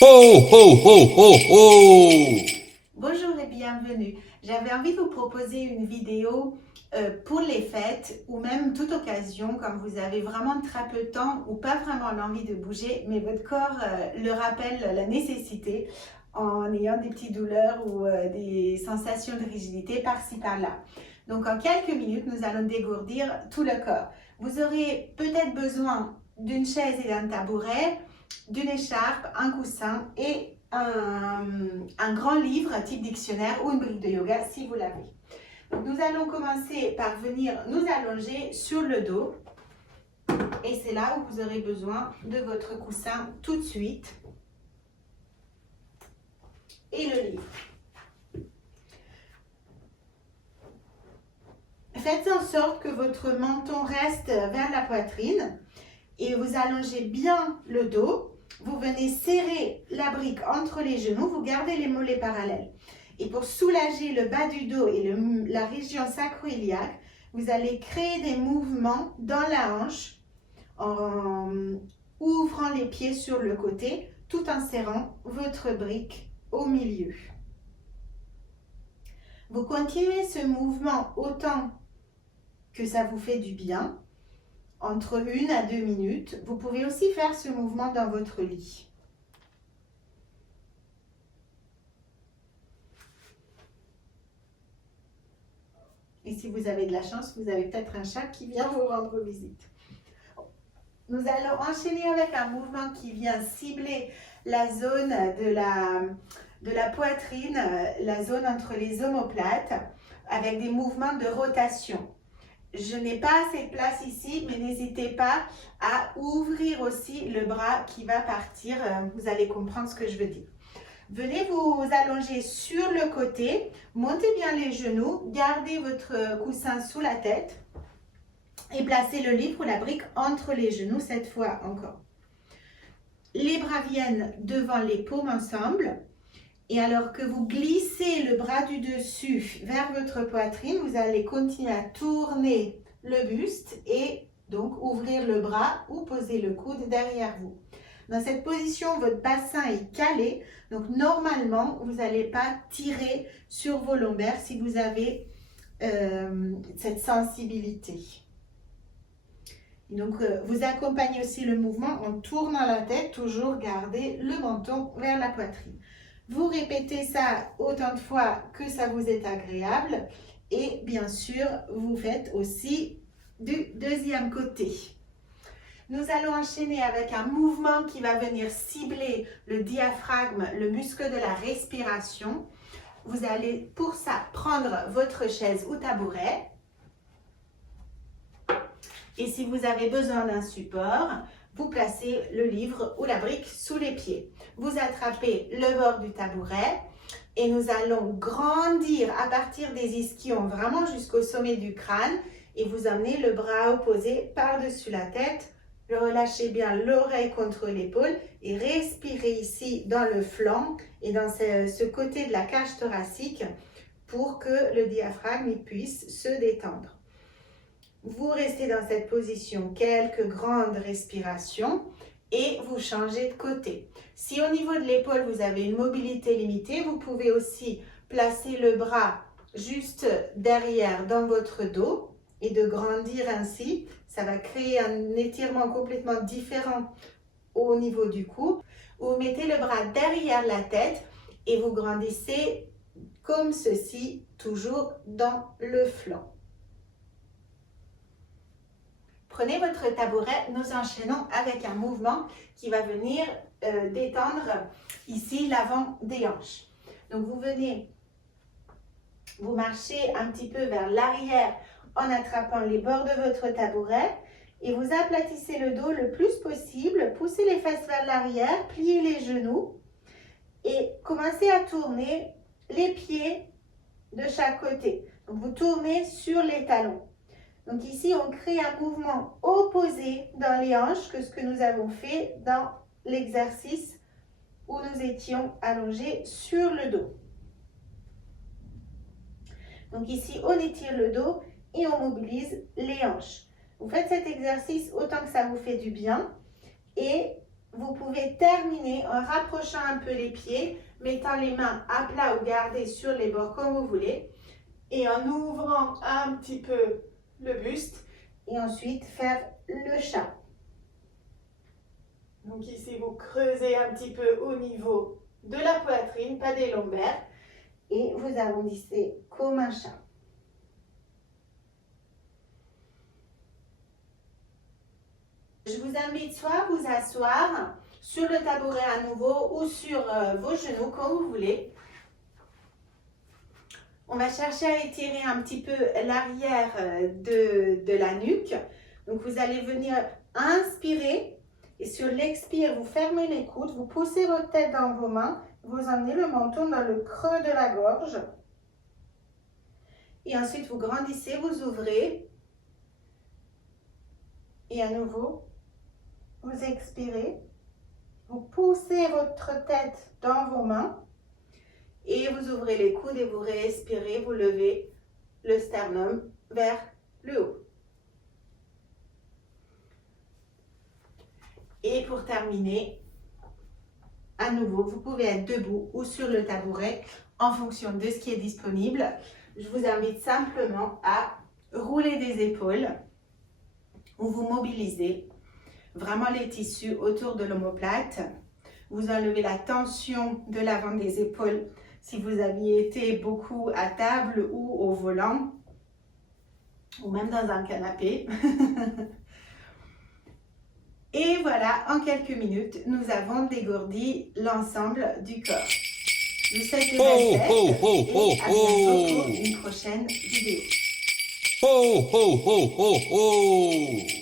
Ho, ho, ho, ho, ho! Bonjour et bienvenue. J'avais envie de vous proposer une vidéo pour les fêtes ou même toute occasion quand vous avez vraiment très peu de temps ou pas vraiment l'envie de bouger, mais votre corps le rappelle la nécessité en ayant des petites douleurs ou des sensations de rigidité par-ci par-là. Donc en quelques minutes, nous allons dégourdir tout le corps. Vous aurez peut-être besoin d'une chaise et d'un tabouret, d'une écharpe, un coussin et un grand livre type dictionnaire ou une brique de yoga si vous l'avez. Donc nous allons commencer par venir nous allonger sur le dos et c'est là où vous aurez besoin de votre coussin tout de suite et le livre. Faites en sorte que votre menton reste vers la poitrine et vous allongez bien le dos. Vous venez serrer la brique entre les genoux, vous gardez les mollets parallèles. Et pour soulager le bas du dos et la région sacro-iliaque, vous allez créer des mouvements dans la hanche en ouvrant les pieds sur le côté tout en serrant votre brique au milieu. Vous continuez ce mouvement autant que ça vous fait du bien. Entre 1 à 2 minutes. Vous pouvez aussi faire ce mouvement dans votre lit. Et si vous avez de la chance, vous avez peut-être un chat qui vient vous rendre visite. Nous allons enchaîner avec un mouvement qui vient cibler la zone de la poitrine, la zone entre les omoplates, avec des mouvements de rotation. Je n'ai pas assez de place ici, mais n'hésitez pas à ouvrir aussi le bras qui va partir. Vous allez comprendre ce que je veux dire. Venez vous allonger sur le côté, montez bien les genoux, gardez votre coussin sous la tête et placez le livre ou la brique entre les genoux cette fois encore. Les bras viennent devant les paumes ensemble. Et alors que vous glissez le bras du dessus vers votre poitrine, vous allez continuer à tourner le buste et donc ouvrir le bras ou poser le coude derrière vous. Dans cette position, votre bassin est calé, donc normalement, vous n'allez pas tirer sur vos lombaires si vous avez cette sensibilité. Donc, vous accompagnez aussi le mouvement en tournant la tête, toujours garder le menton vers la poitrine. Vous répétez ça autant de fois que ça vous est agréable et bien sûr, vous faites aussi du deuxième côté. Nous allons enchaîner avec un mouvement qui va venir cibler le diaphragme, le muscle de la respiration. Vous allez pour ça prendre votre chaise ou tabouret. Et si vous avez besoin d'un support, vous placez le livre ou la brique sous les pieds. Vous attrapez le bord du tabouret et nous allons grandir à partir des ischions vraiment jusqu'au sommet du crâne et vous amenez le bras opposé par-dessus la tête. Relâchez bien l'oreille contre l'épaule et respirez ici dans le flanc et dans ce côté de la cage thoracique pour que le diaphragme puisse se détendre. Vous restez dans cette position quelques grandes respirations et vous changez de côté. Si au niveau de l'épaule, vous avez une mobilité limitée, vous pouvez aussi placer le bras juste derrière dans votre dos et de grandir ainsi. Ça va créer un étirement complètement différent au niveau du cou. Vous mettez le bras derrière la tête et vous grandissez comme ceci, toujours dans le flanc. Prenez votre tabouret, nous enchaînons avec un mouvement qui va venir détendre ici l'avant des hanches. Donc vous venez, vous marchez un petit peu vers l'arrière en attrapant les bords de votre tabouret et vous aplatissez le dos le plus possible, poussez les fesses vers l'arrière, pliez les genoux et commencez à tourner les pieds de chaque côté. Donc vous tournez sur les talons. Donc ici, on crée un mouvement opposé dans les hanches que ce que nous avons fait dans l'exercice où nous étions allongés sur le dos. Donc ici, on étire le dos et on mobilise les hanches. Vous faites cet exercice autant que ça vous fait du bien et vous pouvez terminer en rapprochant un peu les pieds, mettant les mains à plat ou gardées sur les bords comme vous voulez, et en ouvrant un petit peu le buste, et ensuite faire le chat. Donc ici, vous creusez un petit peu au niveau de la poitrine, pas des lombaires, et vous arrondissez comme un chat. Je vous invite soit à vous asseoir sur le tabouret à nouveau ou sur vos genoux, comme vous voulez. On va chercher à étirer un petit peu l'arrière de la nuque. Donc, vous allez venir inspirer et sur l'expire, vous fermez les coudes, vous poussez votre tête dans vos mains, vous emmenez le menton dans le creux de la gorge. Et ensuite, vous grandissez, vous ouvrez. Et à nouveau, vous expirez. Vous poussez votre tête dans vos mains. Et vous ouvrez les coudes et vous respirez, vous levez le sternum vers le haut. Et pour terminer, à nouveau, vous pouvez être debout ou sur le tabouret en fonction de ce qui est disponible. Je vous invite simplement à rouler des épaules ou vous mobilisez vraiment les tissus autour de l'omoplate. Vous enlevez la tension de l'avant des épaules si vous aviez été beaucoup à table ou au volant ou même dans un canapé. Et voilà, en quelques minutes, nous avons dégourdi l'ensemble du corps. Je vous souhaite de belles fêtes et à bientôt pour une prochaine vidéo. Ho, ho, ho, ho, ho!